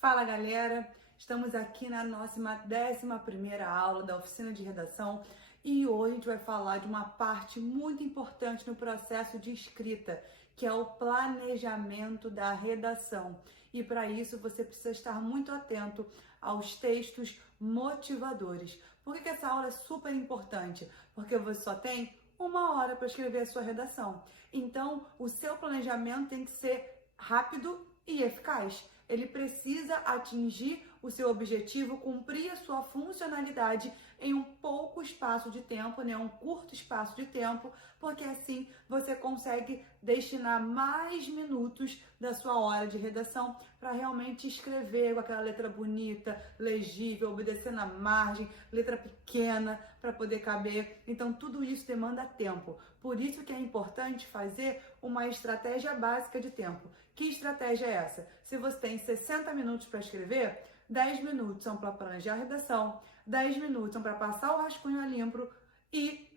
Fala galera, estamos aqui na nossa 11ª aula da oficina de redação e hoje a gente vai falar de uma parte muito importante no processo de escrita, que é o planejamento da redação. E para isso você precisa estar muito atento aos textos motivadores. Por que essa aula é super importante? Porque você só tem 1 hora para escrever a sua redação. Então, o seu planejamento tem que ser rápido e eficaz. Ele precisa atingir o seu objetivo, cumprir a sua funcionalidade em um pouco espaço de tempo, né? Um curto espaço de tempo, porque assim você consegue destinar mais minutos da sua hora de redação para realmente escrever com aquela letra bonita, legível, obedecendo a margem, letra pequena para poder caber. Então tudo isso demanda tempo. Por isso que é importante fazer uma estratégia básica de tempo. Que estratégia é essa? Se você tem 60 minutos para escrever, 10 minutos são para planejar a redação, 10 minutos são para passar o rascunho a limpo e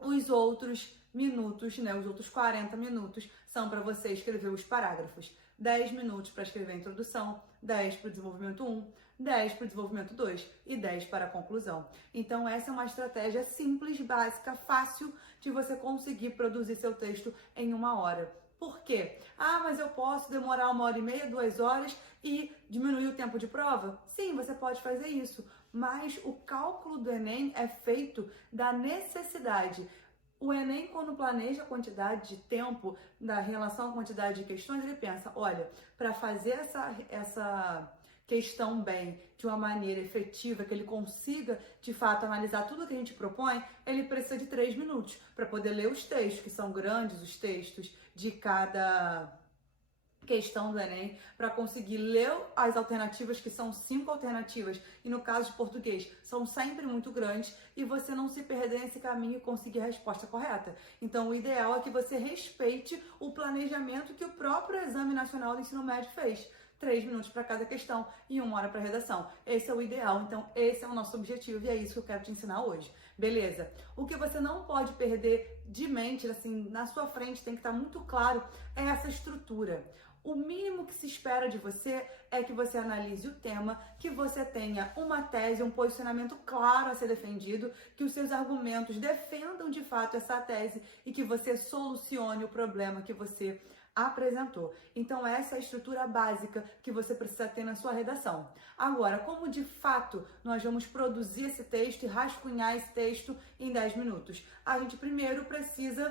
os outros minutos, né, os outros 40 minutos são para você escrever os parágrafos. 10 minutos para escrever a introdução, 10 para o desenvolvimento 1, 10 para o desenvolvimento 2 e 10 para a conclusão. Então essa é uma estratégia simples, básica, fácil de você conseguir produzir seu texto em 1 hora. Por quê? Ah, mas eu posso demorar 1h30, 2 horas e diminuir o tempo de prova? Sim, você pode fazer isso, mas o cálculo do Enem é feito da necessidade. O Enem, quando planeja a quantidade de tempo da relação à quantidade de questões, ele pensa, olha, para fazer essa questão bem, de uma maneira efetiva, que ele consiga, de fato, analisar tudo que a gente propõe, ele precisa de 3 minutos para poder ler os textos, que são grandes os textos de cada questão do Enem, para conseguir ler as alternativas, que são 5 alternativas, e no caso de português, são sempre muito grandes, e você não se perder nesse caminho e conseguir a resposta correta. Então, o ideal é que você respeite o planejamento que o próprio Exame Nacional do Ensino Médio fez. 3 minutos para cada questão e 1 hora para redação. Esse é o ideal, então esse é o nosso objetivo e é isso que eu quero te ensinar hoje, beleza? O que você não pode perder de mente, assim, na sua frente tem que estar muito claro, é essa estrutura. O mínimo que se espera de você é que você analise o tema, que você tenha uma tese, um posicionamento claro a ser defendido, que os seus argumentos defendam de fato essa tese e que você solucione o problema que você apresentou. Então essa é a estrutura básica que você precisa ter na sua redação. Agora, como de fato nós vamos produzir esse texto e rascunhar esse texto em 10 minutos? A gente primeiro precisa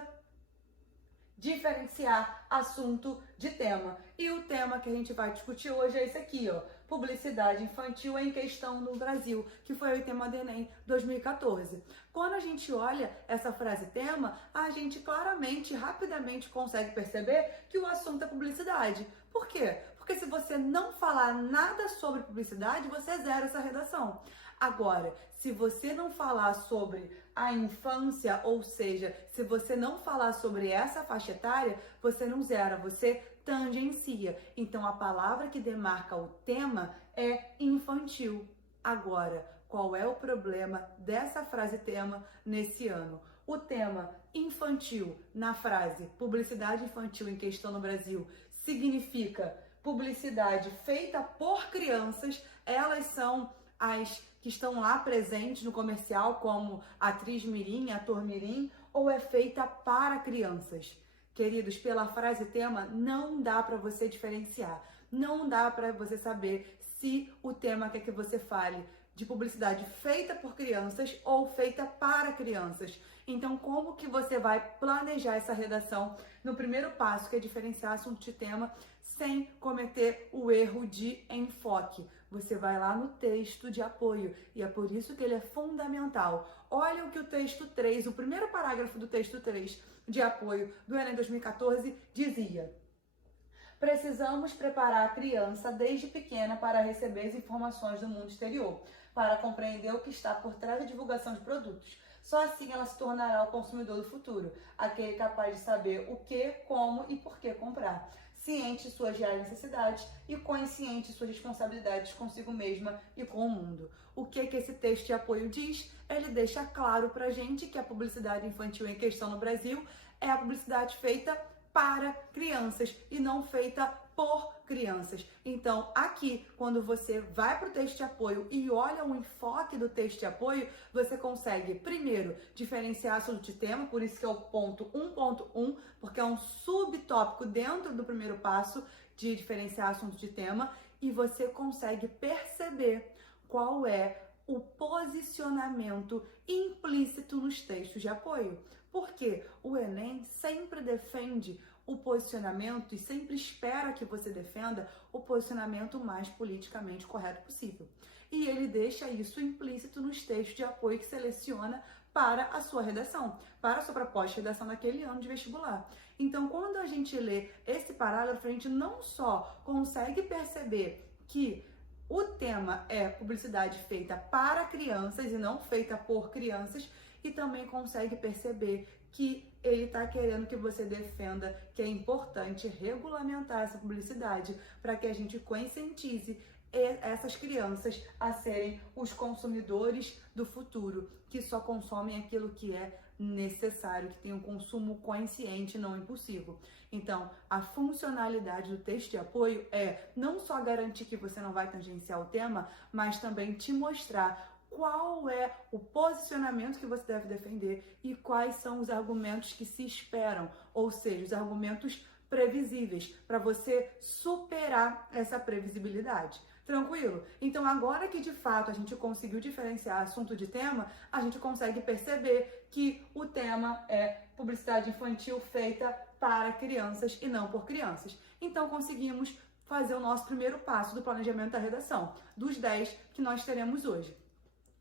diferenciar assunto de tema. E o tema que a gente vai discutir hoje é esse aqui, ó, publicidade infantil em questão no Brasil, que foi o tema do Enem 2014. Quando a gente olha essa frase tema, a gente claramente, rapidamente consegue perceber que o assunto é publicidade. Por quê? Porque se você não falar nada sobre publicidade, você zera essa redação. Agora, se você não falar sobre a infância, ou seja, se você não falar sobre essa faixa etária, você não zera, você tangencia. Então, a palavra que demarca o tema é infantil. Agora, qual é o problema dessa frase tema nesse ano? O tema infantil na frase publicidade infantil em questão no Brasil significa publicidade feita por crianças, elas são as que estão lá presentes no comercial como atriz mirim, ator mirim, ou é feita para crianças? Queridos, pela frase tema não dá para você diferenciar, não dá para você saber se o tema quer que você fale de publicidade feita por crianças ou feita para crianças. Então, como que você vai planejar essa redação no primeiro passo, que é diferenciar assunto de tema, sem cometer o erro de enfoque? Você vai lá no texto de apoio, e é por isso que ele é fundamental. Olha o que o texto 3, o primeiro parágrafo do texto 3 de apoio do Enem 2014 dizia: precisamos preparar a criança desde pequena para receber as informações do mundo exterior, para compreender o que está por trás da divulgação de produtos. Só assim ela se tornará o consumidor do futuro, aquele capaz de saber o que, como e por que comprar, ciente de suas reais necessidades e consciente de suas responsabilidades consigo mesma e com o mundo. O que esse texto de apoio diz? Ele deixa claro pra gente que a publicidade infantil em questão no Brasil é a publicidade feita para crianças e não feita por crianças. Então, aqui, quando você vai para o texto de apoio e olha o enfoque do texto de apoio, você consegue, primeiro, diferenciar assunto de tema, por isso que é o ponto 1.1, porque é um subtópico dentro do primeiro passo de diferenciar assunto de tema, e você consegue perceber qual é o posicionamento implícito nos textos de apoio. Porque o Enem sempre defende o posicionamento e sempre espera que você defenda o posicionamento mais politicamente correto possível. E ele deixa isso implícito nos textos de apoio que seleciona para a sua redação, para a sua proposta de redação daquele ano de vestibular. Então, quando a gente lê esse parágrafo, a gente não só consegue perceber que o tema é publicidade feita para crianças e não feita por crianças, e também consegue perceber que ele está querendo que você defenda que é importante regulamentar essa publicidade para que a gente conscientize essas crianças a serem os consumidores do futuro, que só consomem aquilo que é necessário, que tem um consumo consciente, não impulsivo. Então, a funcionalidade do texto de apoio é não só garantir que você não vai tangenciar o tema, mas também te mostrar qual é o posicionamento que você deve defender e quais são os argumentos que se esperam, ou seja, os argumentos previsíveis, para você superar essa previsibilidade. Tranquilo? Então, agora que de fato a gente conseguiu diferenciar assunto de tema, a gente consegue perceber que o tema é publicidade infantil feita para crianças e não por crianças. Então, conseguimos fazer o nosso primeiro passo do planejamento da redação, dos 10 que nós teremos hoje.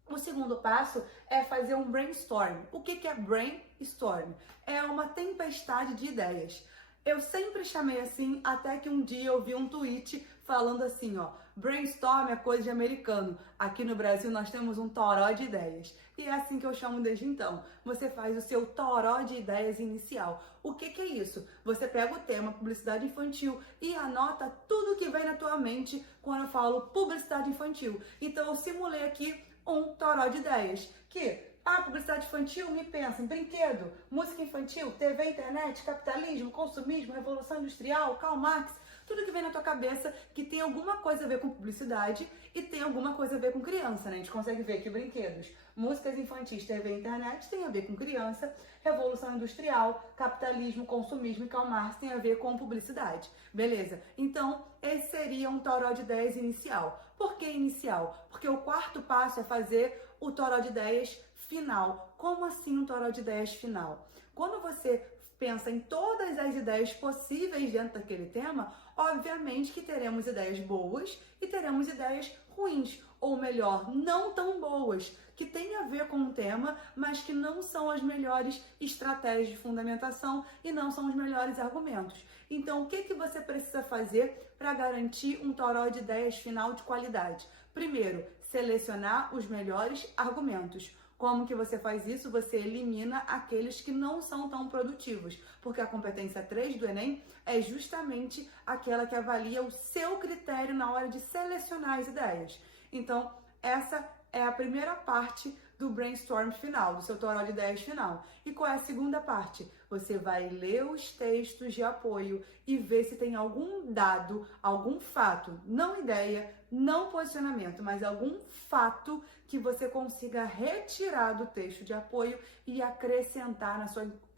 O segundo passo é fazer um brainstorm. O que é brainstorm? É uma tempestade de ideias. Eu sempre chamei assim, até que um dia eu vi um tweet falando assim, ó, brainstorm é coisa de americano. Aqui no Brasil nós temos um toró de ideias. E é assim que eu chamo desde então. Você faz o seu toró de ideias inicial. O que é isso? Você pega o tema publicidade infantil e anota tudo que vem na tua mente quando eu falo publicidade infantil. Então eu simulei aqui um toró de ideias, que publicidade infantil me pensa em brinquedo, música infantil, TV, internet, capitalismo, consumismo, revolução industrial, Karl Marx, tudo que vem na tua cabeça que tem alguma coisa a ver com publicidade e tem alguma coisa a ver com criança, né? A gente consegue ver que brinquedos, músicas infantis, TV e internet tem a ver com criança, revolução industrial, capitalismo, consumismo e Karl Marx tem a ver com publicidade. Beleza? Então, esse seria um toró de ideias inicial. Por que inicial? Porque o quarto passo é fazer o toró de ideias final. Como assim um toró de ideias final? Quando você pensa em todas as ideias possíveis dentro daquele tema, obviamente que teremos ideias boas e teremos ideias ruins, ou melhor, não tão boas, que têm a ver com o tema, mas que não são as melhores estratégias de fundamentação e não são os melhores argumentos. Então, o que você precisa fazer para garantir um toró de ideias final de qualidade? Primeiro, selecionar os melhores argumentos. Como que você faz isso? Você elimina aqueles que não são tão produtivos, porque a competência 3 do Enem é justamente aquela que avalia o seu critério na hora de selecionar as ideias. Então, essa é a primeira parte do brainstorm final, do seu toró de ideias final. E qual é a segunda parte? Você vai ler os textos de apoio e ver se tem algum dado, algum fato, não ideia, não posicionamento, mas algum fato que você consiga retirar do texto de apoio e acrescentar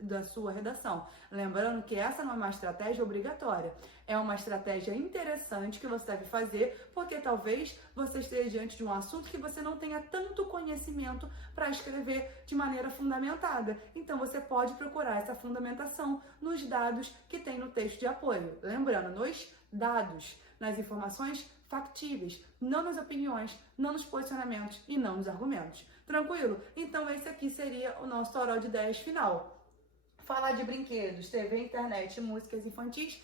na sua redação. Lembrando que essa não é uma estratégia obrigatória, é uma estratégia interessante que você deve fazer, porque talvez você esteja diante de um assunto que você não tenha tanto conhecimento para escrever de maneira fundamentada. Então você pode procurar essa fundamentação nos dados que tem no texto de apoio. Lembrando, nos dados, nas informações factíveis, não nas opiniões, não nos posicionamentos e não nos argumentos. Tranquilo? Então esse aqui seria o nosso toró de ideias final. Falar de brinquedos, TV, internet, músicas infantis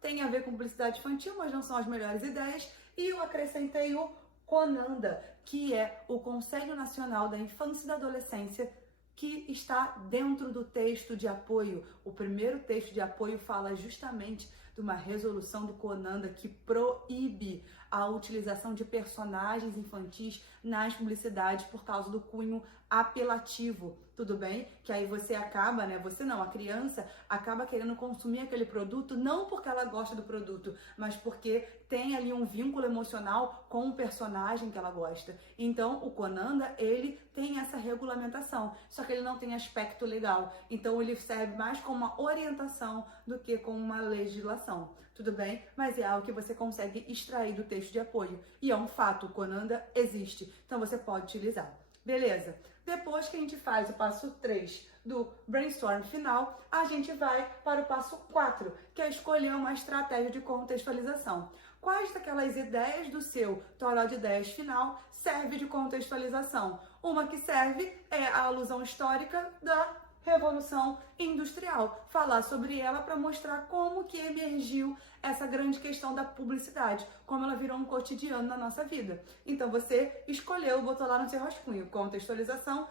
tem a ver com publicidade infantil, mas não são as melhores ideias. E eu acrescentei o CONANDA, que é o Conselho Nacional da Infância e da Adolescência, que está dentro do texto de apoio. O primeiro texto de apoio fala justamente de uma resolução do CONANDA que proíbe a utilização de personagens infantis nas publicidades por causa do cunho apelativo, tudo bem? Que aí você acaba, né? Você não, a criança acaba querendo consumir aquele produto não porque ela gosta do produto, mas porque tem ali um vínculo emocional com o personagem que ela gosta. Então, o Conanda, ele tem essa regulamentação, só que ele não tem aspecto legal. Então, ele serve mais como uma orientação do que como uma legislação, tudo bem? Mas é algo que você consegue extrair do texto de apoio. E é um fato, o Conanda existe, então você pode utilizar. Beleza? Depois que a gente faz o passo 3 do brainstorm final, a gente vai para o passo 4, que é escolher uma estratégia de contextualização. Quais daquelas ideias do seu total de ideias final serve de contextualização? Uma que serve é a alusão histórica da Revolução Industrial. Falar sobre ela para mostrar como que emergiu essa grande questão da publicidade, como ela virou um cotidiano na nossa vida. Então você escolheu, botou lá no seu rascunho, contextualização,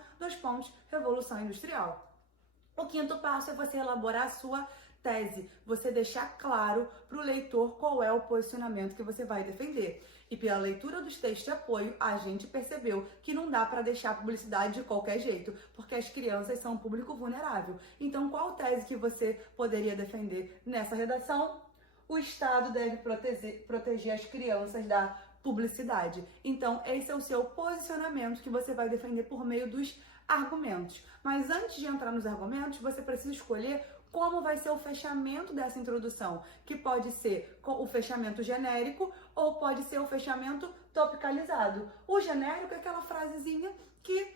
Revolução Industrial. O quinto passo é você elaborar a sua tese, você deixar claro para o leitor qual é o posicionamento que você vai defender. E pela leitura dos textos de apoio, a gente percebeu que não dá para deixar a publicidade de qualquer jeito, porque as crianças são um público vulnerável. Então, qual tese que você poderia defender nessa redação? O Estado deve proteger as crianças da publicidade. Então, esse é o seu posicionamento que você vai defender por meio dos argumentos. Mas antes de entrar nos argumentos, você precisa escolher como vai ser o fechamento dessa introdução, que pode ser o fechamento genérico ou pode ser o fechamento topicalizado. O genérico é aquela frasezinha que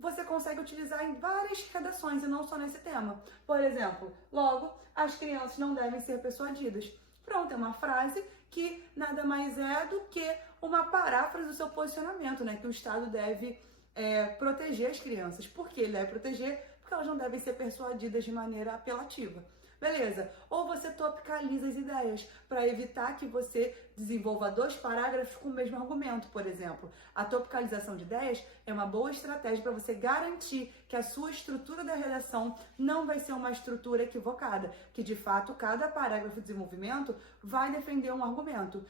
você consegue utilizar em várias redações e não só nesse tema. Por exemplo, logo, as crianças não devem ser persuadidas. Pronto, é uma frase que nada mais é do que uma paráfrase do seu posicionamento, né? Que o Estado deve proteger as crianças. Por que ele deve proteger? Porque elas não devem ser persuadidas de maneira apelativa. Beleza? Ou você topicaliza as ideias para evitar que você desenvolva 2 parágrafos com o mesmo argumento, por exemplo. A topicalização de ideias é uma boa estratégia para você garantir que a sua estrutura da redação não vai ser uma estrutura equivocada, que de fato cada parágrafo de desenvolvimento vai defender um argumento.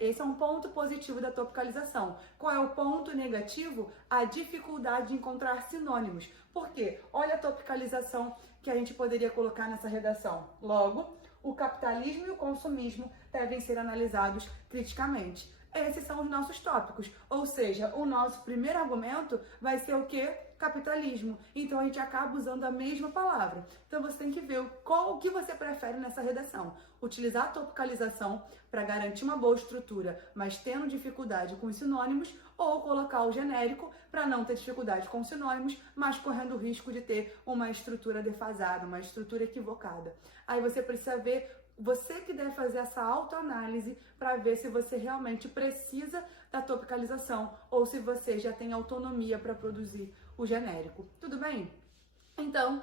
Esse é um ponto positivo da topicalização. Qual é o ponto negativo? A dificuldade de encontrar sinônimos. Por quê? Olha a topicalização que a gente poderia colocar nessa redação. Logo, o capitalismo e o consumismo devem ser analisados criticamente. Esses são os nossos tópicos. Ou seja, o nosso primeiro argumento vai ser o quê? Capitalismo. Então a gente acaba usando a mesma palavra. Então você tem que ver o que você prefere nessa redação. Utilizar a topicalização para garantir uma boa estrutura, mas tendo dificuldade com os sinônimos, ou colocar o genérico para não ter dificuldade com os sinônimos, mas correndo o risco de ter uma estrutura defasada, uma estrutura equivocada. Aí você precisa ver, você que deve fazer essa autoanálise para ver se você realmente precisa da topicalização ou se você já tem autonomia para produzir o genérico. Tudo bem? Então,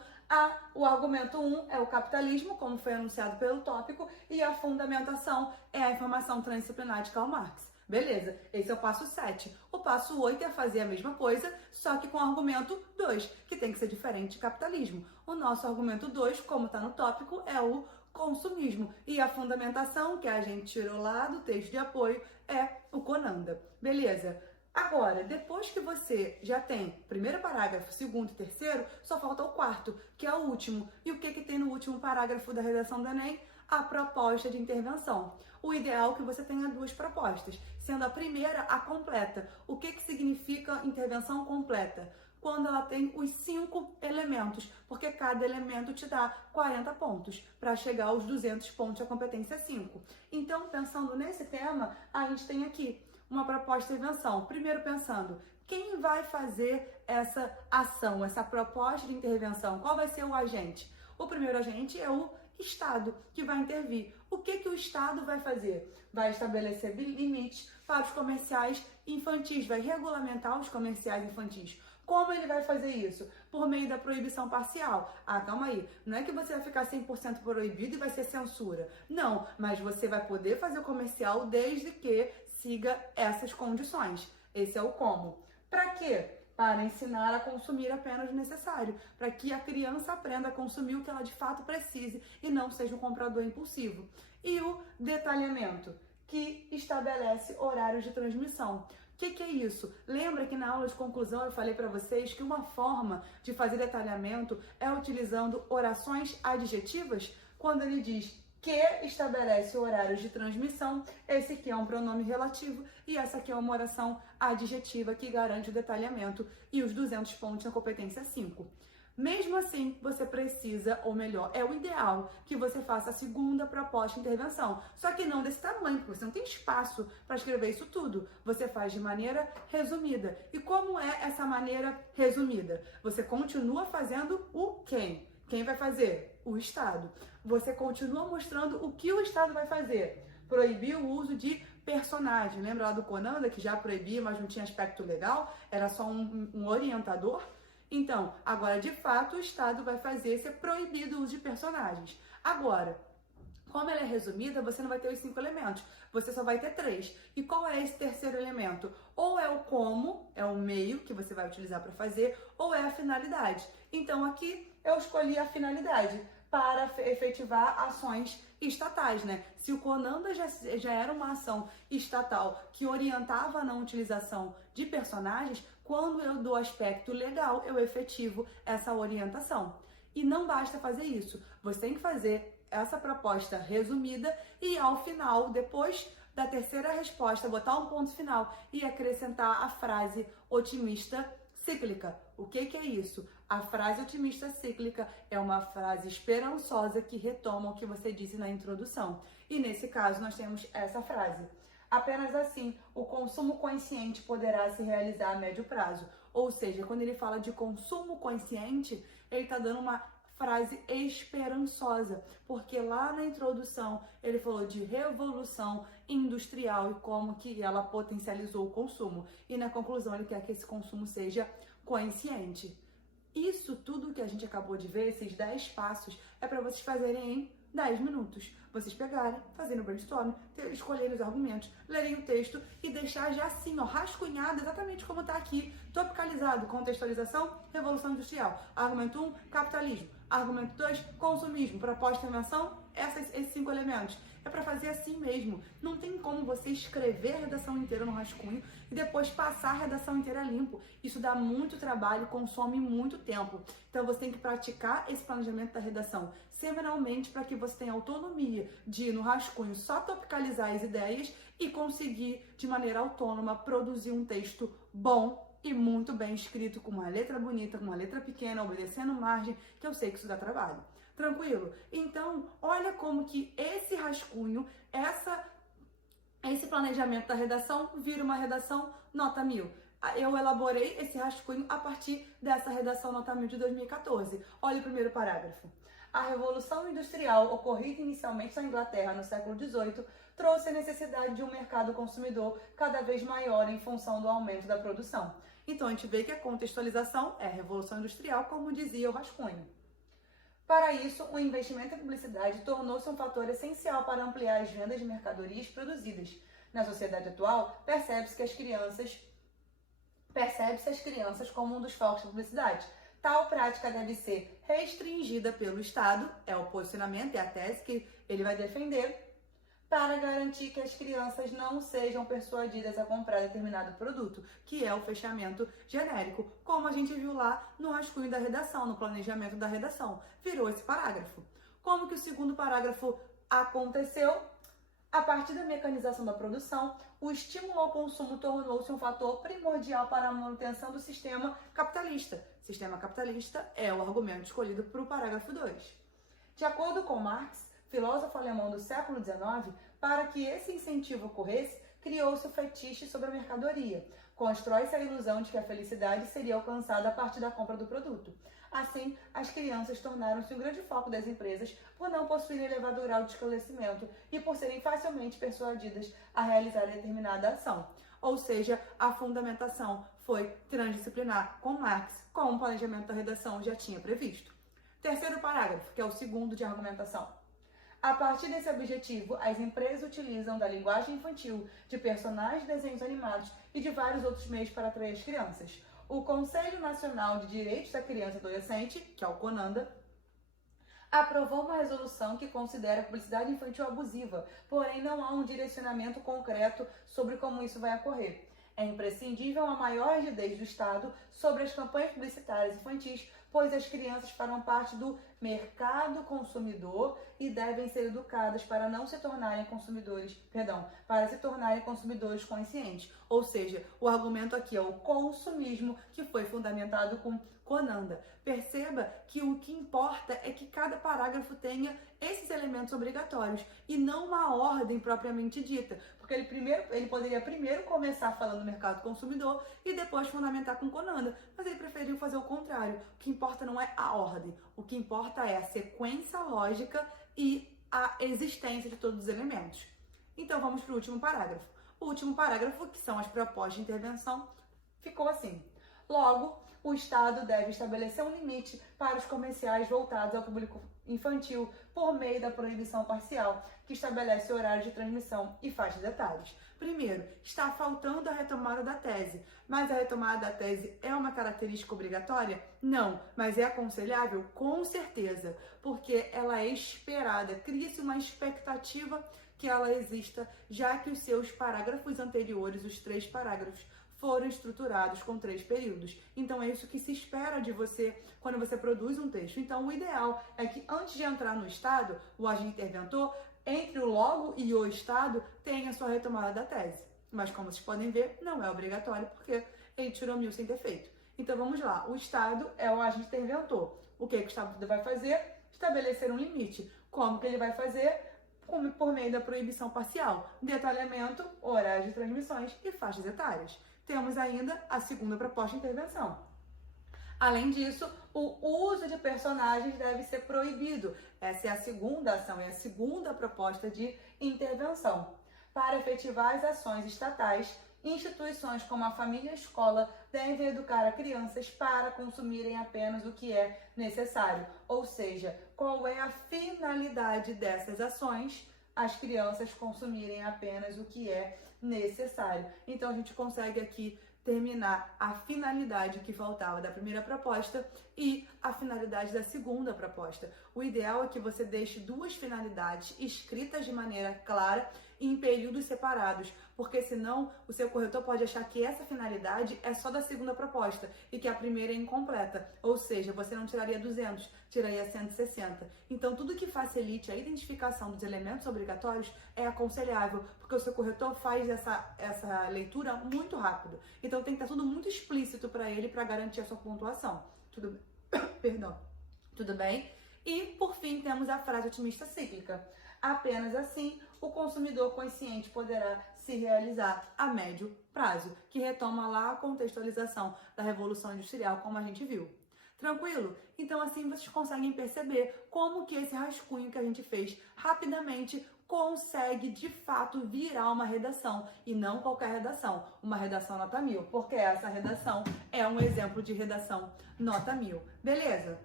o argumento 1 é o capitalismo, como foi anunciado pelo tópico, e a fundamentação é a informação transdisciplinar de Karl Marx. Beleza, esse é o passo 7. O passo 8 é fazer a mesma coisa, só que com o argumento 2, que tem que ser diferente de capitalismo. O nosso argumento 2, como está no tópico, é o consumismo. E a fundamentação, que a gente tirou lá do texto de apoio, é o Conanda. Beleza? Agora, depois que você já tem primeiro parágrafo, segundo e terceiro, só falta o quarto, que é o último. E o que tem no último parágrafo da redação do Enem? A proposta de intervenção. O ideal é que você tenha 2 propostas, sendo a primeira a completa. O que significa intervenção completa? Quando ela tem os 5 elementos, porque cada elemento te dá 40 pontos para chegar aos 200 pontos da competência 5. Então, pensando nesse tema, a gente tem aqui uma proposta de intervenção. Primeiro pensando, quem vai fazer essa ação, essa proposta de intervenção? Qual vai ser o agente? O primeiro agente é o Estado, que vai intervir. O que o Estado vai fazer? Vai estabelecer limites para os comerciais infantis, vai regulamentar os comerciais infantis. Como ele vai fazer isso? Por meio da proibição parcial. Ah, calma aí. Não é que você vai ficar 100% proibido e vai ser censura. Não, mas você vai poder fazer o comercial desde que siga essas condições. Esse é o como. Para quê? Para ensinar a consumir apenas o necessário, para que a criança aprenda a consumir o que ela de fato precise e não seja um comprador impulsivo. E o detalhamento. que estabelece horários de transmissão. O que é isso? Lembra que na aula de conclusão eu falei para vocês que uma forma de fazer detalhamento é utilizando orações adjetivas? Quando ele diz que estabelece horários de transmissão, esse aqui é um pronome relativo e essa aqui é uma oração adjetiva que garante o detalhamento e os 200 pontos na competência 5. Mesmo assim, você precisa, ou melhor, é o ideal que você faça a segunda proposta de intervenção. Só que não desse tamanho, porque você não tem espaço para escrever isso tudo. Você faz de maneira resumida. E como é essa maneira resumida? Você continua fazendo o quem? Quem vai fazer? O Estado. Você continua mostrando o que o Estado vai fazer. Proibir o uso de personagem. Lembra lá do Conanda, que já proibia, mas não tinha aspecto legal? Era só um orientador? Então, agora, de fato, o Estado vai fazer ser proibido o uso de personagens. Agora, como ela é resumida, você não vai ter os 5 elementos, você só vai ter 3. E qual é esse terceiro elemento? Ou é o como, é o meio que você vai utilizar para fazer, ou é a finalidade. Então, aqui eu escolhi a finalidade para efetivar ações estatais, né? Se o Conanda já era uma ação estatal que orientava a não utilização de personagens, quando eu dou aspecto legal, eu efetivo essa orientação. E não basta fazer isso, você tem que fazer essa proposta resumida e ao final, depois da terceira resposta, botar um ponto final e acrescentar a frase otimista cíclica. O que é isso? A frase otimista cíclica é uma frase esperançosa que retoma o que você disse na introdução. E nesse caso, nós temos essa frase. Apenas assim, o consumo consciente poderá se realizar a médio prazo. Ou seja, quando ele fala de consumo consciente, ele está dando uma frase esperançosa, porque lá na introdução ele falou de revolução industrial e como que ela potencializou o consumo. E na conclusão ele quer que esse consumo seja consciente. Isso tudo que a gente acabou de ver, esses 10 passos, é para vocês fazerem em 10 minutos. Vocês pegarem, fazerem o brainstorm, escolherem os argumentos, lerem o texto e deixar já assim, ó, rascunhado exatamente como está aqui, topicalizado, contextualização, revolução industrial. Argumento 1, capitalismo. Argumento 2, consumismo. Proposta de invenção, esses 5 elementos. É para fazer assim mesmo. Não tem como você escrever a redação inteira no rascunho e depois passar a redação inteira limpo. Isso dá muito trabalho, consome muito tempo. Então você tem que praticar esse planejamento da redação semanalmente para que você tenha autonomia de ir no rascunho só topicalizar as ideias e conseguir de maneira autônoma produzir um texto bom e muito bem escrito, com uma letra bonita, com uma letra pequena, obedecendo margem, que eu sei que isso dá trabalho. Tranquilo? Então, olha como que esse rascunho, esse planejamento da redação vira uma redação nota 1000. Eu elaborei esse rascunho a partir dessa redação nota 1000 de 2014. Olha o primeiro parágrafo. A Revolução Industrial, ocorrida inicialmente na Inglaterra no século XVIII, trouxe a necessidade de um mercado consumidor cada vez maior em função do aumento da produção. Então, a gente vê que a contextualização é a Revolução Industrial, como dizia o rascunho. Para isso, o investimento em publicidade tornou-se um fator essencial para ampliar as vendas de mercadorias produzidas. Na sociedade atual, percebe-se as crianças como um dos focos da publicidade. Tal prática deve ser restringida pelo Estado, é o posicionamento, é a tese que ele vai defender, para garantir que as crianças não sejam persuadidas a comprar determinado produto, que é o fechamento genérico, como a gente viu lá no rascunho da redação, no planejamento da redação. Virou esse parágrafo. Como que o segundo parágrafo aconteceu? A partir da mecanização da produção, o estímulo ao consumo tornou-se um fator primordial para a manutenção do sistema capitalista. Sistema capitalista é o argumento escolhido para o parágrafo 2. De acordo com Marx, filósofo alemão do século XIX, para que esse incentivo ocorresse, criou-se o fetiche sobre a mercadoria. Constrói-se a ilusão de que a felicidade seria alcançada a partir da compra do produto. Assim, as crianças tornaram-se um grande foco das empresas por não possuírem elevado grau de esclarecimento e por serem facilmente persuadidas a realizar determinada ação. Ou seja, a fundamentação foi transdisciplinar com Marx, como o planejamento da redação já tinha previsto. Terceiro parágrafo, que é o segundo de argumentação. A partir desse objetivo, as empresas utilizam da linguagem infantil, de personagens de desenhos animados e de vários outros meios para atrair as crianças. O Conselho Nacional de Direitos da Criança e Adolescente, que é o CONANDA, aprovou uma resolução que considera a publicidade infantil abusiva, porém não há um direcionamento concreto sobre como isso vai ocorrer. É imprescindível uma maior rigidez do Estado sobre as campanhas publicitárias infantis, pois as crianças farão parte do mercado consumidor e devem ser educadas para não se tornarem para se tornarem consumidores conscientes. Ou seja, o argumento aqui é o consumismo, que foi fundamentado com Conanda. Perceba que o que importa é que cada parágrafo tenha esses elementos obrigatórios e não uma ordem propriamente dita, porque ele poderia primeiro começar falando do mercado consumidor e depois fundamentar com Conanda, mas ele preferiu fazer o contrário. O que importa não é a ordem, o que importa é a sequência lógica e a existência de todos os elementos. Então vamos para o último parágrafo. O último parágrafo, que são as propostas de intervenção, ficou assim: logo, o Estado deve estabelecer um limite para os comerciais voltados ao público infantil por meio da proibição parcial, que estabelece horário de transmissão e faixas etárias. Primeiro, está faltando a retomada da tese, mas a retomada da tese é uma característica obrigatória? Não, mas é aconselhável? Com certeza, porque ela é esperada, cria-se uma expectativa que ela exista, já que os seus parágrafos anteriores, os 3 parágrafos, foram estruturados com 3 períodos. Então é isso que se espera de você quando você produz um texto. Então o ideal é que antes de entrar no Estado, o agente interventor, entre o logo e o Estado, tenha sua retomada da tese. Mas como vocês podem ver, não é obrigatório, porque ele tirou 1000 sem ter feito. Então vamos lá, o Estado é o agente interventor. O que o Estado vai fazer? Estabelecer um limite. Como que ele vai fazer? Por meio da proibição parcial, detalhamento, horários de transmissões e faixas etárias. Temos ainda a segunda proposta de intervenção. Além disso, o uso de personagens deve ser proibido. Essa é a segunda ação, é a segunda proposta de intervenção. Para efetivar as ações estatais, instituições como a família e a escola devem educar as crianças para consumirem apenas o que é necessário. Ou seja, qual é a finalidade dessas ações? As crianças consumirem apenas o que é necessário. Então a gente consegue aqui terminar a finalidade que faltava da primeira proposta e a finalidade da segunda proposta. O ideal é que você deixe 2 finalidades escritas de maneira clara em períodos separados, porque senão o seu corretor pode achar que essa finalidade é só da segunda proposta e que a primeira é incompleta, ou seja, você não tiraria 200, tiraria 160. Então tudo que facilite a identificação dos elementos obrigatórios é aconselhável, porque o seu corretor faz essa leitura muito rápido. Então tem que estar tudo muito explícito para ele para garantir a sua pontuação. Tudo bem? E por fim temos a frase otimista cíclica. Apenas assim, o consumidor consciente poderá se realizar a médio prazo, que retoma lá a contextualização da Revolução Industrial, como a gente viu. Tranquilo? Então assim vocês conseguem perceber como que esse rascunho que a gente fez rapidamente consegue de fato virar uma redação, e não qualquer redação, uma redação nota 1000, porque essa redação é um exemplo de redação nota 1000. Beleza?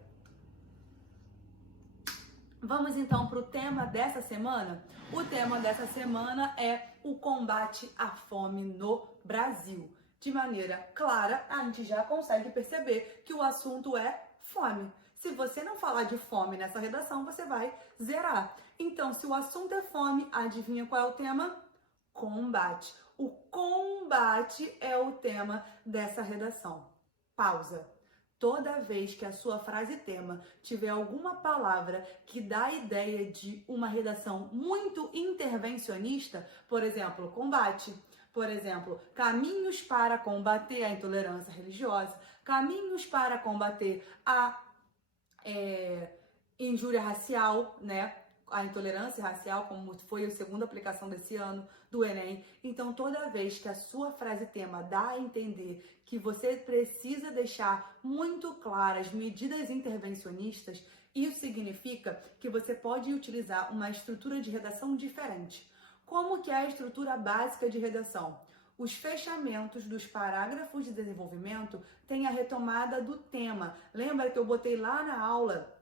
Vamos então para o tema dessa semana? O tema dessa semana é o combate à fome no Brasil. De maneira clara, a gente já consegue perceber que o assunto é fome. Se você não falar de fome nessa redação, você vai zerar. Então, se o assunto é fome, adivinha qual é o tema? Combate. O combate é o tema dessa redação. Pausa. Toda vez que a sua frase tema tiver alguma palavra que dá a ideia de uma redação muito intervencionista, por exemplo, combate, por exemplo, caminhos para combater a intolerância religiosa, caminhos para combater a injúria racial, né? A intolerância racial, como foi a segunda aplicação desse ano do Enem. Então, toda vez que a sua frase tema dá a entender que você precisa deixar muito claras medidas intervencionistas, isso significa que você pode utilizar uma estrutura de redação diferente. Como que é a estrutura básica de redação? Os fechamentos dos parágrafos de desenvolvimento têm a retomada do tema. Lembra que eu botei lá na aula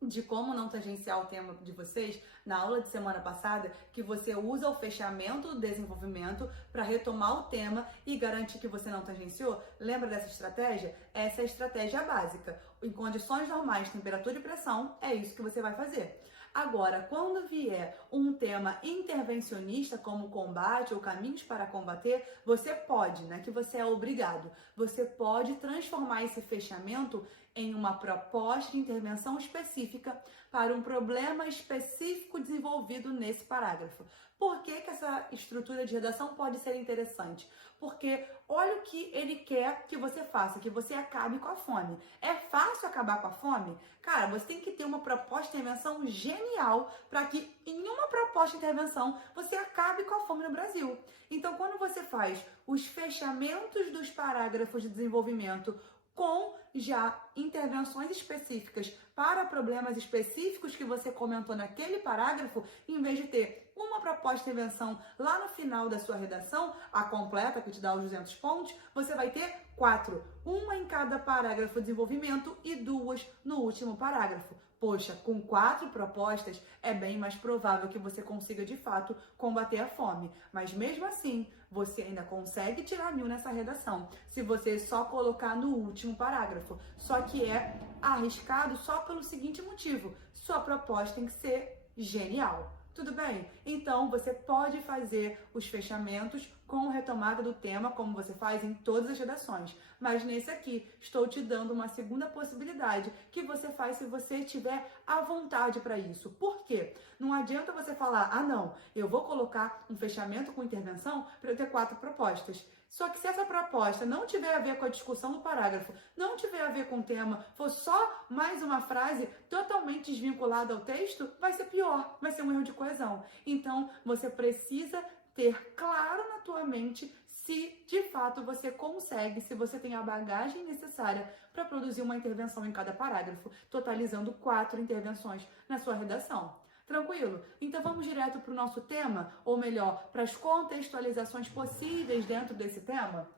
de como não tangenciar o tema de vocês na aula de semana passada, que você usa o fechamento do desenvolvimento para retomar o tema e garantir que você não tangenciou. Lembra dessa estratégia? Essa é a estratégia básica. Em condições normais, temperatura e pressão, é isso que você vai fazer. Agora, quando vier um tema intervencionista, como combate ou caminhos para combater, você pode, não é que você é obrigado, você pode transformar esse fechamento em uma proposta de intervenção específica para um problema específico desenvolvido nesse parágrafo. Por que que essa estrutura de redação pode ser interessante? Porque olha o que ele quer que você faça, que você acabe com a fome. É fácil acabar com a fome? Cara, você tem que ter uma proposta de intervenção genial para que em uma proposta de intervenção você acabe com a fome no Brasil. Então, quando você faz os fechamentos dos parágrafos de desenvolvimento com já intervenções específicas para problemas específicos que você comentou naquele parágrafo, em vez de ter uma proposta de intervenção lá no final da sua redação, a completa, que te dá os 200 pontos, você vai ter 4. Uma em cada parágrafo de desenvolvimento e 2 no último parágrafo. Poxa, com 4 propostas é bem mais provável que você consiga de fato combater a fome. Mas mesmo assim, você ainda consegue tirar 1000 nessa redação, se você só colocar no último parágrafo. Só que é arriscado só pelo seguinte motivo: sua proposta tem que ser genial. Tudo bem? Então, você pode fazer os fechamentos com retomada do tema, como você faz em todas as redações. Mas nesse aqui, estou te dando uma segunda possibilidade que você faz se você tiver à vontade para isso. Por quê? Não adianta você falar, ah não, eu vou colocar um fechamento com intervenção para eu ter 4 propostas. Só que se essa proposta não tiver a ver com a discussão do parágrafo, não tiver a ver com o tema, for só mais uma frase totalmente desvinculada ao texto, vai ser pior, vai ser um erro de coesão. Então, você precisa ter claro na tua mente se de fato você consegue, se você tem a bagagem necessária para produzir uma intervenção em cada parágrafo, totalizando 4 intervenções na sua redação. Tranquilo? Então vamos direto para o nosso tema, ou melhor, para as contextualizações possíveis dentro desse tema?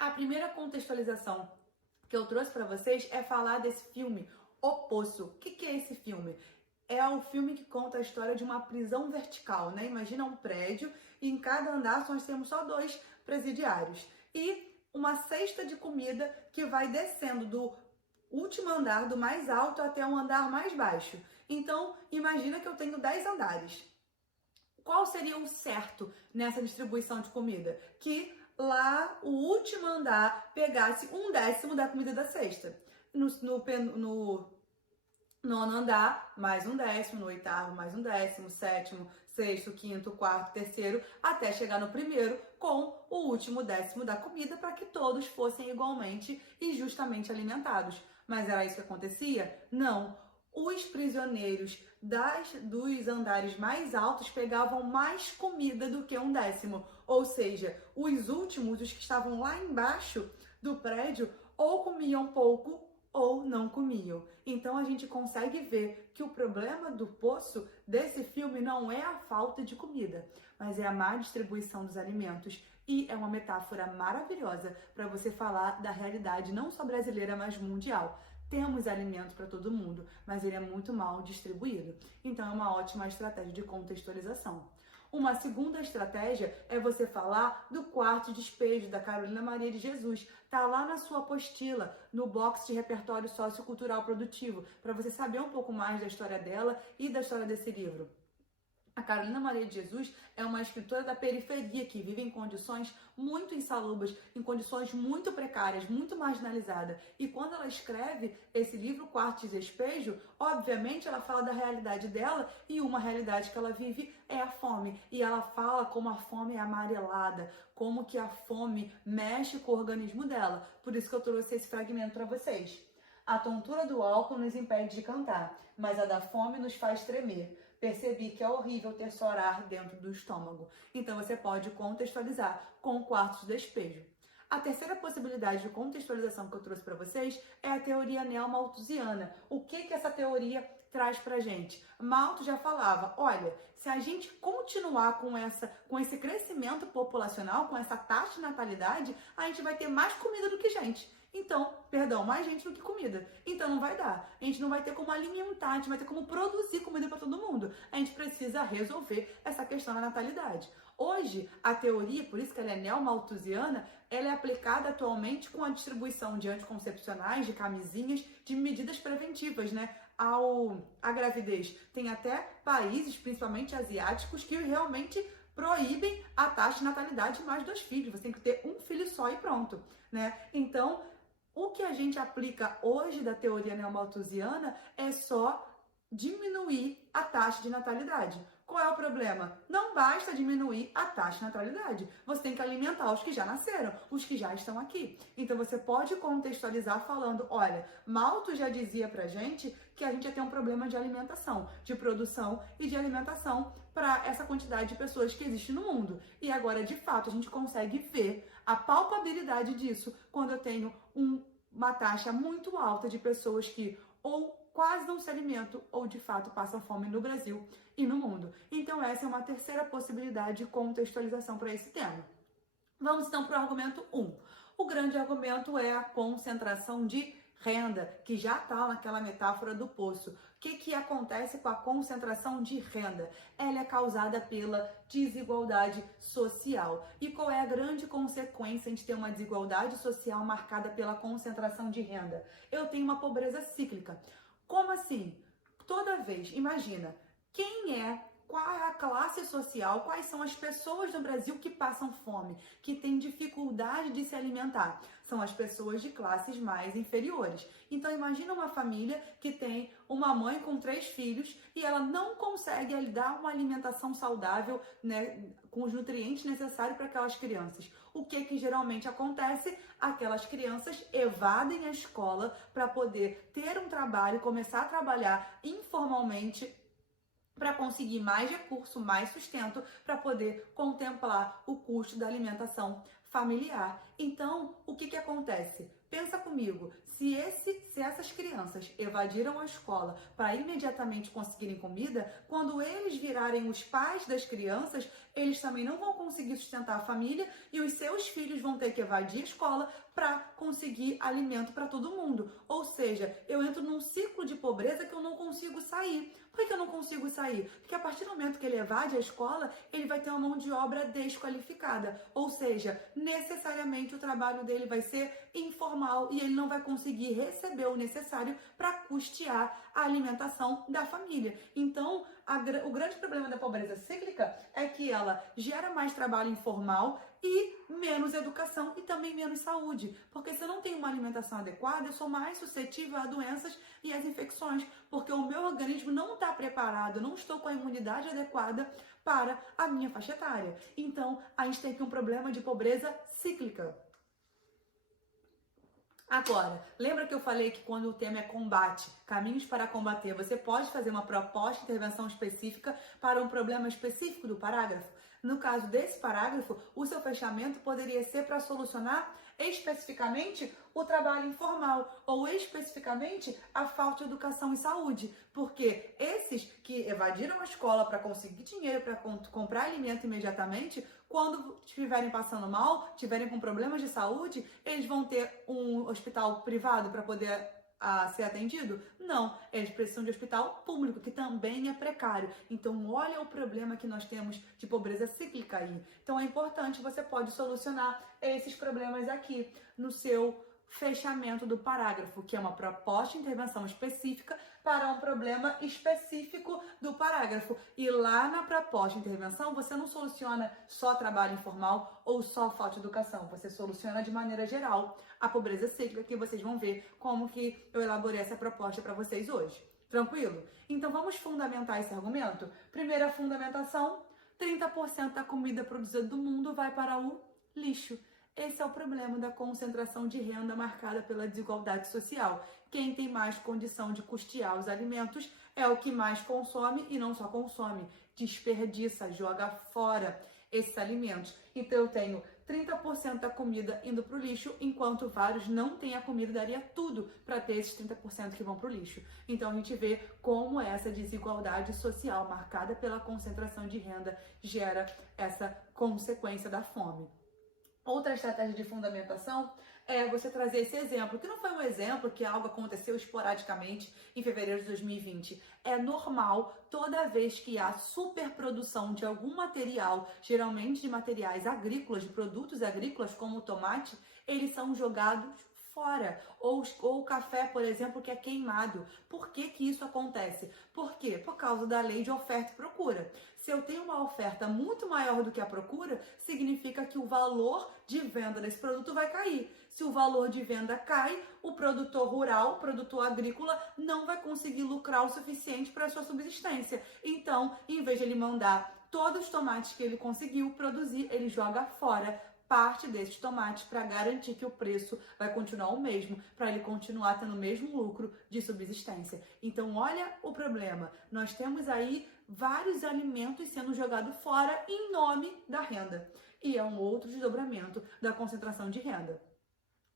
A primeira contextualização que eu trouxe para vocês é falar desse filme, O Poço. O que é esse filme? É o filme que conta a história de uma prisão vertical, né? Imagina um prédio e em cada andar nós temos só 2 presidiários. E uma cesta de comida que vai descendo do último andar, do mais alto até um andar mais baixo. Então, imagina que eu tenho 10 andares. Qual seria o certo nessa distribuição de comida? Que lá o último andar pegasse 1/10 da comida da cesta. No nono andar, mais 1/10, no oitavo, mais 1/10, sétimo, sexto, quinto, quarto, terceiro, até chegar no primeiro com o último 10º da comida para que todos fossem igualmente e justamente alimentados. Mas era isso que acontecia? Não. Os prisioneiros dos andares mais altos pegavam mais comida do que 1/10. Ou seja, os últimos, os que estavam lá embaixo do prédio, ou comiam pouco ou não comiam. Então a gente consegue ver que o problema do poço desse filme não é a falta de comida, mas é a má distribuição dos alimentos. E é uma metáfora maravilhosa para você falar da realidade não só brasileira, mas mundial. Temos alimento para todo mundo, mas ele é muito mal distribuído. Então é uma ótima estratégia de contextualização. Uma segunda estratégia é você falar do quarto de despejo da Carolina Maria de Jesus. Tá lá na sua apostila, no box de repertório sociocultural produtivo, para você saber um pouco mais da história dela e da história desse livro. A Carolina Maria de Jesus é uma escritora da periferia que vive em condições muito insalubres, em condições muito precárias, muito marginalizadas. E quando ela escreve esse livro, Quarto de Despejo, obviamente ela fala da realidade dela e uma realidade que ela vive é a fome. E ela fala como a fome é amarelada, como que a fome mexe com o organismo dela. Por isso que eu trouxe esse fragmento para vocês. A tontura do álcool nos impede de cantar, mas a da fome nos faz tremer. Percebi que é horrível ter só ar dentro do estômago. Então você pode contextualizar com o quarto de despejo. A terceira possibilidade de contextualização que eu trouxe para vocês é a teoria neomalthusiana. O que essa teoria traz pra gente? Malthus já falava, olha, se a gente continuar com esse crescimento populacional, com essa taxa de natalidade, a gente vai ter mais comida do que gente. mais gente do que comida. Então não vai dar. A gente não vai ter como alimentar, a gente vai ter como produzir comida para todo mundo. A gente precisa resolver essa questão da natalidade. Hoje, a teoria, por isso que ela é neomalthusiana, ela é aplicada atualmente com a distribuição de anticoncepcionais, de camisinhas, de medidas preventivas, né? À gravidez. Tem até países, principalmente asiáticos, que realmente proíbem a taxa de natalidade de mais 2 filhos. Você tem que ter um filho só e pronto, né? Então, o que a gente aplica hoje da teoria neomalthusiana é só diminuir a taxa de natalidade. Qual é o problema? Não basta diminuir a taxa de natalidade. Você tem que alimentar os que já nasceram, os que já estão aqui. Então você pode contextualizar falando, olha, Malthus já dizia pra gente que a gente ia ter um problema de alimentação, de produção e de alimentação para essa quantidade de pessoas que existe no mundo. E agora, de fato, a gente consegue ver a palpabilidade disso quando eu tenho uma taxa muito alta de pessoas que ou quase não se alimentam ou de fato passam fome no Brasil e no mundo. Então essa é uma terceira possibilidade de contextualização para esse tema. Vamos então para o argumento 1. O grande argumento é a concentração de renda, que já está naquela metáfora do poço. O que acontece com a concentração de renda? Ela é causada pela desigualdade social. E qual é a grande consequência de ter uma desigualdade social marcada pela concentração de renda? Eu tenho uma pobreza cíclica. Como assim? Toda vez, imagina, qual é a classe social, quais são as pessoas no Brasil que passam fome, que têm dificuldade de se alimentar? São as pessoas de classes mais inferiores. Então imagina uma família que tem uma mãe com 3 filhos e ela não consegue dar uma alimentação saudável, né, com os nutrientes necessários para aquelas crianças. O que geralmente acontece? Aquelas crianças evadem a escola para poder ter um trabalho, começar a trabalhar informalmente, para conseguir mais recurso, mais sustento, para poder contemplar o custo da alimentação familiar. Então, o que acontece? Pensa comigo, se essas crianças evadiram a escola para imediatamente conseguirem comida, quando eles virarem os pais das crianças, eles também não vão conseguir sustentar a família e os seus filhos vão ter que evadir a escola para conseguir alimento para todo mundo. Ou seja, eu entro num ciclo de pobreza que eu não consigo sair. Por que eu não consigo sair? Porque a partir do momento que ele evade a escola, ele vai ter uma mão de obra desqualificada. Ou seja, necessariamente o trabalho dele vai ser informal e ele não vai conseguir receber o necessário para custear a alimentação da família. Então, o grande problema da pobreza cíclica é que ela gera mais trabalho informal e menos educação e também menos saúde. Porque se eu não tenho uma alimentação adequada, eu sou mais suscetível a doenças e às infecções, porque o meu organismo não está preparado, eu não estou com a imunidade adequada para a minha faixa etária. Então, a gente tem aqui um problema de pobreza cíclica. Agora, lembra que eu falei que quando o tema é combate, caminhos para combater, você pode fazer uma proposta de intervenção específica para um problema específico do parágrafo? No caso desse parágrafo, o seu fechamento poderia ser para solucionar especificamente o trabalho informal ou especificamente a falta de educação e saúde, porque esses que evadiram a escola para conseguir dinheiro para comprar alimento imediatamente, quando estiverem passando mal, tiverem com problemas de saúde, eles vão ter um hospital privado para poder ser atendido? Não, eles precisam de hospital público, que também é precário. Então, olha o problema que nós temos de pobreza cíclica aí. Então, é importante, você pode solucionar esses problemas aqui no seu fechamento do parágrafo, que é uma proposta de intervenção específica para um problema específico do parágrafo. E lá na proposta de intervenção, você não soluciona só trabalho informal ou só falta de educação, você soluciona de maneira geral a pobreza cíclica, que vocês vão ver como que eu elaborei essa proposta para vocês hoje. Tranquilo? Então vamos fundamentar esse argumento? Primeira fundamentação, 30% da comida produzida do mundo vai para o lixo. Esse é o problema da concentração de renda marcada pela desigualdade social. Quem tem mais condição de custear os alimentos é o que mais consome e não só consome, desperdiça, joga fora esses alimentos. Então eu tenho 30% da comida indo para o lixo, enquanto vários não têm a comida, daria tudo para ter esses 30% que vão para o lixo. Então a gente vê como essa desigualdade social marcada pela concentração de renda gera essa consequência da fome. Outra estratégia de fundamentação é você trazer esse exemplo, que não foi um exemplo que algo aconteceu esporadicamente em fevereiro de 2020. É normal, toda vez que há superprodução de algum material, geralmente de materiais agrícolas, de produtos agrícolas como o tomate, eles são jogados fora. Ou o café, por exemplo, que é queimado. Por que que isso acontece? Por quê? Por causa da lei de oferta e procura. Se eu tenho uma oferta muito maior do que a procura, significa que o valor de venda desse produto vai cair. Se o valor de venda cai, o produtor rural, o produtor agrícola, não vai conseguir lucrar o suficiente para a sua subsistência. Então, em vez de ele mandar todos os tomates que ele conseguiu produzir, ele joga fora parte desses tomates para garantir que o preço vai continuar o mesmo, para ele continuar tendo o mesmo lucro de subsistência. Então, olha o problema. Nós temos aí vários alimentos sendo jogados fora em nome da renda. E é um outro desdobramento da concentração de renda.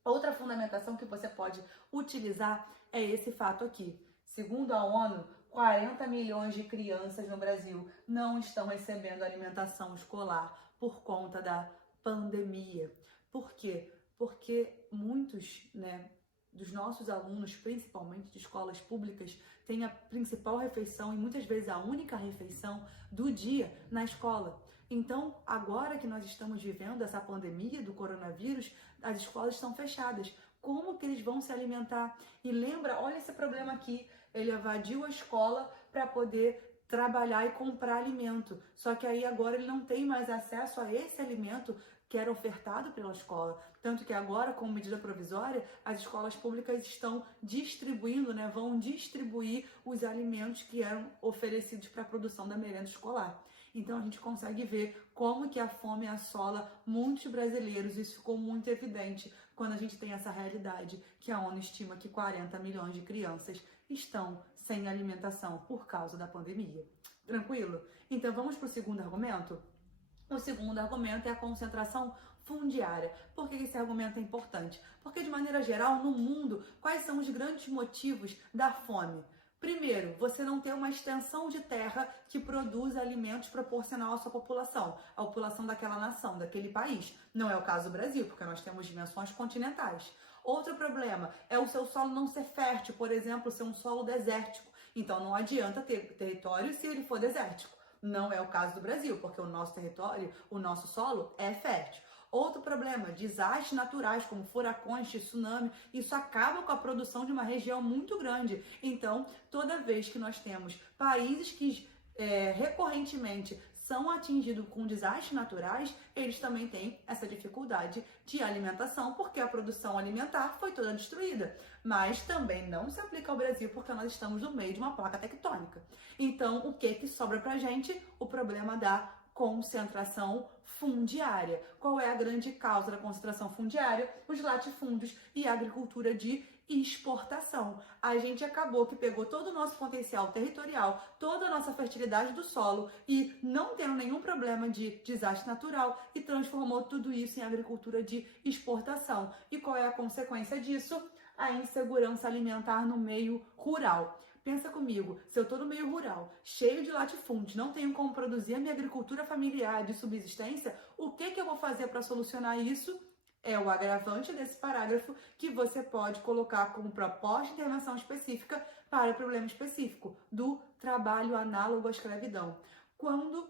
Outra fundamentação que você pode utilizar é esse fato aqui. Segundo a ONU, 40 milhões de crianças no Brasil não estão recebendo alimentação escolar por conta da pandemia. Por quê? Porque muitos, dos nossos alunos, principalmente de escolas públicas, têm a principal refeição e muitas vezes a única refeição do dia na escola. Então, agora que nós estamos vivendo essa pandemia do coronavírus, as escolas estão fechadas. Como que eles vão se alimentar? E lembra, olha esse problema aqui, ele evadiu a escola para poder trabalhar e comprar alimento. Só que aí agora ele não tem mais acesso a esse alimento que era ofertado pela escola. Tanto que agora, com medida provisória, as escolas públicas estão distribuindo, vão distribuir os alimentos que eram oferecidos para a produção da merenda escolar. Então a gente consegue ver como que a fome assola muitos brasileiros. Isso ficou muito evidente quando a gente tem essa realidade, que a ONU estima que 40 milhões de crianças estão sem alimentação por causa da pandemia. Tranquilo? Então vamos para o segundo argumento? O segundo argumento é a concentração fundiária. Por que esse argumento é importante? Porque, de maneira geral, no mundo, quais são os grandes motivos da fome? Primeiro, você não ter uma extensão de terra que produza alimentos proporcional à sua população, à população daquela nação, daquele país. Não é o caso do Brasil, porque nós temos dimensões continentais. Outro problema é o seu solo não ser fértil, por exemplo, ser um solo desértico. Então, não adianta ter território se ele for desértico. Não é o caso do Brasil, porque o nosso território, o nosso solo é fértil. Outro problema, desastres naturais como furacões, tsunami, isso acaba com a produção de uma região muito grande. Então, toda vez que nós temos países que recorrentemente são atingidos com desastres naturais, eles também têm essa dificuldade de alimentação, porque a produção alimentar foi toda destruída. Mas também não se aplica ao Brasil, porque nós estamos no meio de uma placa tectônica. Então, o que sobra pra gente? O problema da concentração fundiária. Qual é a grande causa da concentração fundiária? Os latifúndios e a agricultura de exportação. A gente acabou que pegou todo o nosso potencial territorial, toda a nossa fertilidade do solo e não tendo nenhum problema de desastre natural e transformou tudo isso em agricultura de exportação. E qual é a consequência disso? A insegurança alimentar no meio rural. Pensa comigo, se eu estou no meio rural, cheio de latifúndios, não tenho como produzir a minha agricultura familiar de subsistência, o que eu vou fazer para solucionar isso? É o agravante desse parágrafo que você pode colocar como proposta de intervenção específica para o problema específico do trabalho análogo à escravidão. Quando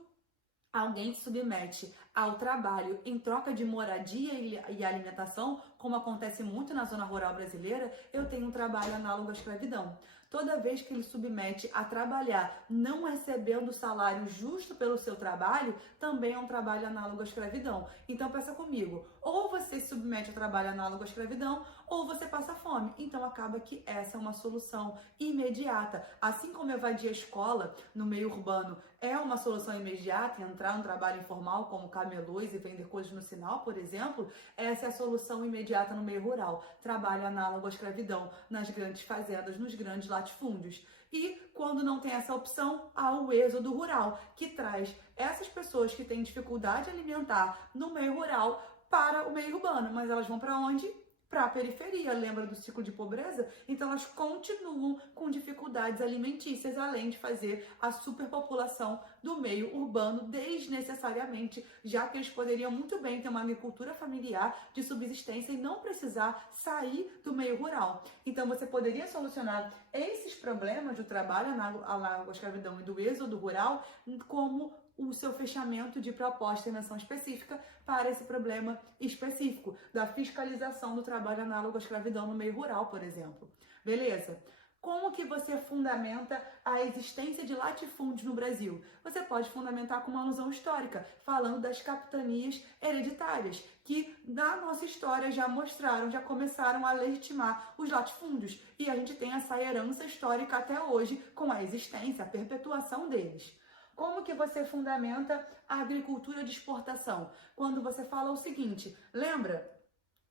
alguém se submete ao trabalho em troca de moradia e alimentação, como acontece muito na zona rural brasileira, eu tenho um trabalho análogo à escravidão. Toda vez que ele submete a trabalhar não recebendo o salário justo pelo seu trabalho, também é um trabalho análogo à escravidão. Então pensa comigo, ou você se submete a trabalho análogo à escravidão, ou você passa fome. Então acaba que essa é uma solução imediata. Assim como evadir a escola no meio urbano é uma solução imediata, entrar no trabalho informal como camelôs e vender coisas no sinal, por exemplo, essa é a solução imediata no meio rural. Trabalho análogo à escravidão nas grandes fazendas, nos grandes latifúndios. E quando não tem essa opção, há o êxodo rural, que traz essas pessoas que têm dificuldade alimentar no meio rural para o meio urbano. Mas elas vão para onde? Para a periferia, lembra do ciclo de pobreza? Então elas continuam com dificuldades alimentícias, além de fazer a superpopulação do meio urbano desnecessariamente, já que eles poderiam muito bem ter uma agricultura familiar de subsistência e não precisar sair do meio rural. Então você poderia solucionar esses problemas do trabalho análogo à escravidão e do êxodo rural como o seu fechamento de proposta e menção específica para esse problema específico da fiscalização do trabalho análogo à escravidão no meio rural, por exemplo. Beleza? Como que você fundamenta a existência de latifúndios no Brasil? Você pode fundamentar com uma alusão histórica, falando das capitanias hereditárias, que na nossa história já mostraram, já começaram a legitimar os latifúndios. E a gente tem essa herança histórica até hoje com a existência, a perpetuação deles. Como que você fundamenta a agricultura de exportação? Quando você fala o seguinte, lembra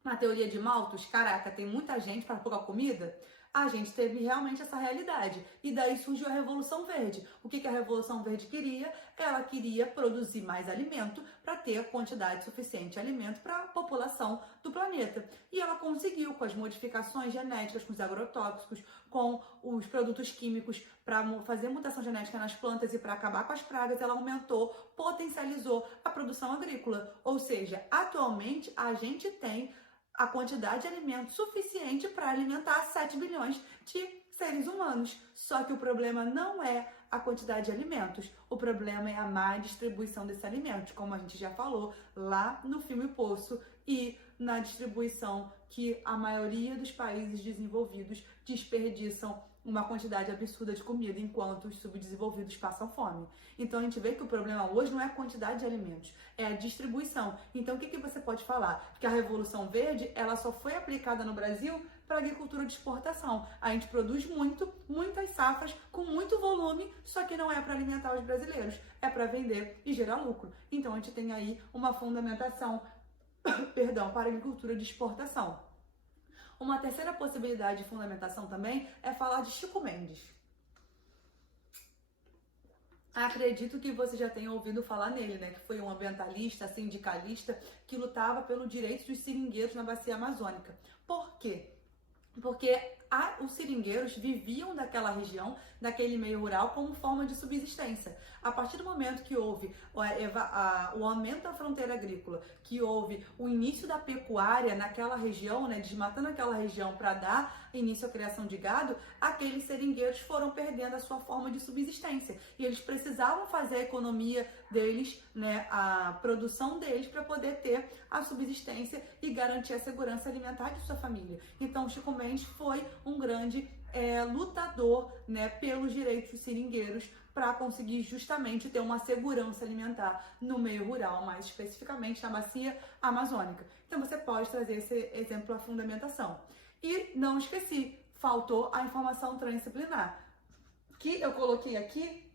na teoria de Malthus, caraca, tem muita gente para pouca comida? A gente teve realmente essa realidade. E daí surgiu a Revolução Verde. O que a Revolução Verde queria? Ela queria produzir mais alimento para ter a quantidade suficiente de alimento para a população do planeta. E ela conseguiu, com as modificações genéticas, com os agrotóxicos, com os produtos químicos para fazer mutação genética nas plantas e para acabar com as pragas, ela aumentou, potencializou a produção agrícola. Ou seja, atualmente a gente tem a quantidade de alimento suficiente para alimentar 7 bilhões de seres humanos. Só que o problema não é a quantidade de alimentos, o problema é a má distribuição desses alimentos, como a gente já falou lá no filme Poço e na distribuição que a maioria dos países desenvolvidos desperdiçam uma quantidade absurda de comida, enquanto os subdesenvolvidos passam fome. Então a gente vê que o problema hoje não é a quantidade de alimentos, é a distribuição. Então o que você pode falar? Que a Revolução Verde, ela só foi aplicada no Brasil para agricultura de exportação. A gente produz muitas safras, com muito volume, só que não é para alimentar os brasileiros, é para vender e gerar lucro. Então a gente tem aí uma fundamentação, para a agricultura de exportação. Uma terceira possibilidade de fundamentação também é falar de Chico Mendes. Acredito que você já tenha ouvido falar nele, né? Que foi um ambientalista, sindicalista, que lutava pelo direito dos seringueiros na bacia amazônica. Por quê? Porque os seringueiros viviam daquela região, daquele meio rural, como forma de subsistência. A partir do momento que houve o aumento da fronteira agrícola, que houve o início da pecuária naquela região, né, desmatando aquela região para dar início à criação de gado, aqueles seringueiros foram perdendo a sua forma de subsistência. E eles precisavam fazer a economia deles, né, a produção deles, para poder ter a subsistência e garantir a segurança alimentar de sua família. Então, Chico Mendes foi um grande lutador, né, pelos direitos dos seringueiros para conseguir justamente ter uma segurança alimentar no meio rural, mais especificamente na bacia amazônica. Então você pode trazer esse exemplo à fundamentação. E não esqueci, faltou a informação transdisciplinar, que eu coloquei aqui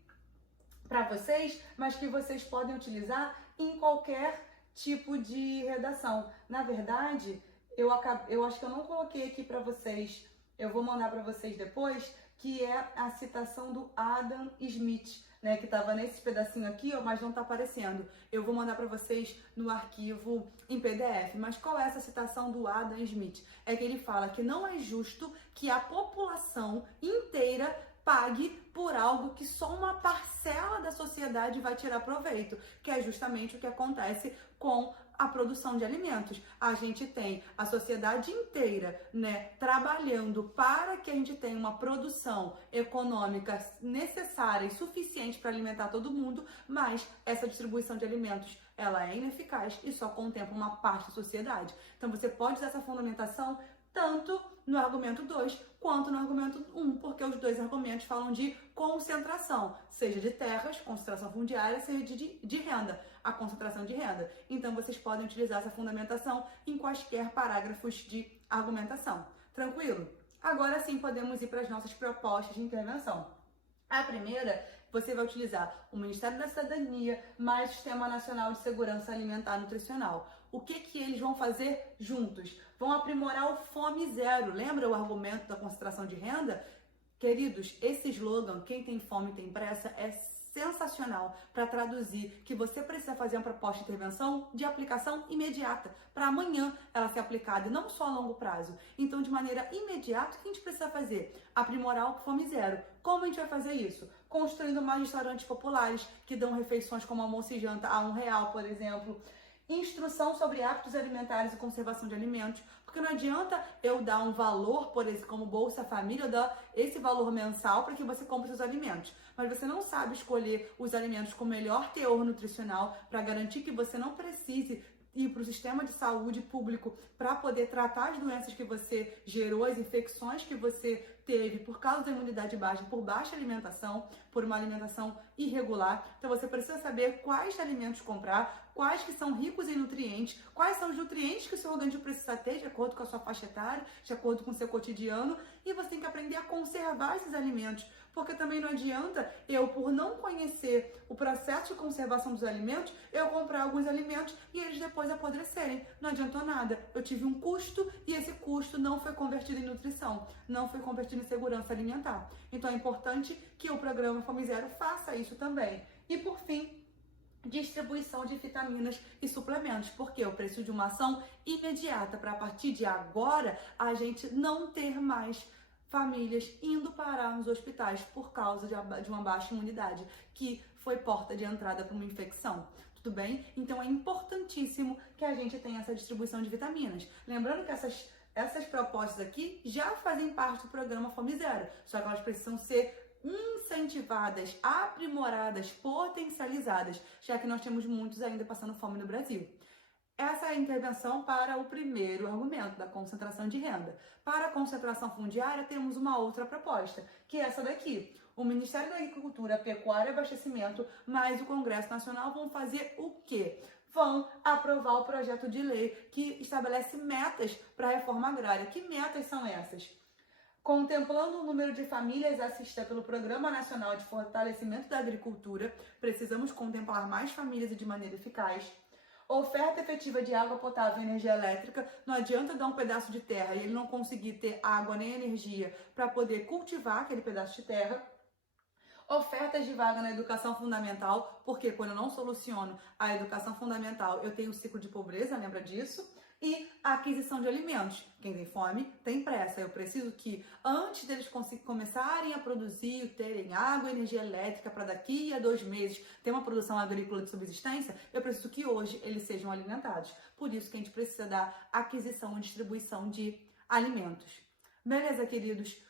para vocês, mas que vocês podem utilizar em qualquer tipo de redação. Na verdade, eu acho que eu não coloquei aqui para vocês, eu vou mandar para vocês depois, que é a citação do Adam Smith, né, que estava nesse pedacinho aqui, mas não está aparecendo. Eu vou mandar para vocês no arquivo em PDF. Mas qual é essa citação do Adam Smith? É que ele fala que não é justo que a população inteira pague por algo que só uma parcela da sociedade vai tirar proveito, que é justamente o que acontece com a produção de alimentos. A gente tem a sociedade inteira, né, trabalhando para que a gente tenha uma produção econômica necessária e suficiente para alimentar todo mundo, mas essa distribuição de alimentos, ela é ineficaz e só contempla uma parte da sociedade. Então você pode usar essa fundamentação tanto no argumento 2 quanto no argumento 1, porque os dois argumentos falam de concentração, seja de terras, concentração fundiária, seja de renda, a concentração de renda. Então vocês podem utilizar essa fundamentação em quaisquer parágrafos de argumentação. Tranquilo? Agora sim podemos ir para as nossas propostas de intervenção. A primeira, você vai utilizar o Ministério da Cidadania mais o Sistema Nacional de Segurança Alimentar e Nutricional. O que eles vão fazer juntos? Vão aprimorar o Fome Zero. Lembra o argumento da concentração de renda? Queridos, esse slogan, quem tem fome tem pressa, é sensacional para traduzir que você precisa fazer uma proposta de intervenção de aplicação imediata, para amanhã ela ser aplicada e não só a longo prazo. Então, de maneira imediata, o que a gente precisa fazer? Aprimorar o Fome Zero. Como a gente vai fazer isso? construindo mais restaurantes populares que dão refeições como almoço e janta a R$ 1, por exemplo. Instrução sobre hábitos alimentares e conservação de alimentos, porque não adianta eu dar um valor, por exemplo, como Bolsa Família, eu dar esse valor mensal para que você compre seus alimentos, mas você não sabe escolher os alimentos com melhor teor nutricional para garantir que você não precise ir para o sistema de saúde público para poder tratar as doenças que você gerou, as infecções que você teve por causa da imunidade baixa, por baixa alimentação, por uma alimentação irregular. Então você precisa saber quais alimentos comprar, quais que são ricos em nutrientes, quais são os nutrientes que o seu organismo precisa ter de acordo com a sua faixa etária, de acordo com o seu cotidiano, e você tem que aprender a conservar esses alimentos, porque também não adianta eu, por não conhecer o processo de conservação dos alimentos, eu comprar alguns alimentos e eles depois apodrecerem. Não adiantou nada. Eu tive um custo e esse custo não foi convertido em nutrição, não foi convertido em segurança alimentar. Então é importante que o programa Fome Zero faça isso também. E por fim, distribuição de vitaminas e suplementos, porque eu preciso de uma ação imediata para a partir de agora a gente não ter mais famílias indo parar nos hospitais por causa de uma baixa imunidade, que foi porta de entrada para uma infecção. Tudo bem? Então é importantíssimo que a gente tenha essa distribuição de vitaminas. Lembrando que essas propostas aqui já fazem parte do programa Fome Zero, só que elas precisam ser incentivadas, aprimoradas, potencializadas, já que nós temos muitos ainda passando fome no Brasil. Essa é a intervenção para o primeiro argumento, da concentração de renda. Para a concentração fundiária, temos uma outra proposta, que é essa daqui. O Ministério da Agricultura, Pecuária e Abastecimento, mais o Congresso Nacional vão fazer o quê? Vão aprovar o projeto de lei que estabelece metas para a reforma agrária. Que metas são essas? Contemplando o número de famílias assistidas pelo Programa Nacional de Fortalecimento da Agricultura, precisamos contemplar mais famílias e de maneira eficaz. Oferta efetiva de água potável e energia elétrica. Não adianta dar um pedaço de terra e ele não conseguir ter água nem energia para poder cultivar aquele pedaço de terra. Ofertas de vaga na educação fundamental, porque quando eu não soluciono a educação fundamental, eu tenho um ciclo de pobreza, lembra disso? E a aquisição de alimentos. Quem tem fome tem pressa. Eu preciso que, antes deles começarem a produzir, terem água e energia elétrica para daqui a 2 meses ter uma produção agrícola de subsistência, eu preciso que hoje eles sejam alimentados. Por isso que a gente precisa da aquisição e distribuição de alimentos. Beleza, queridos?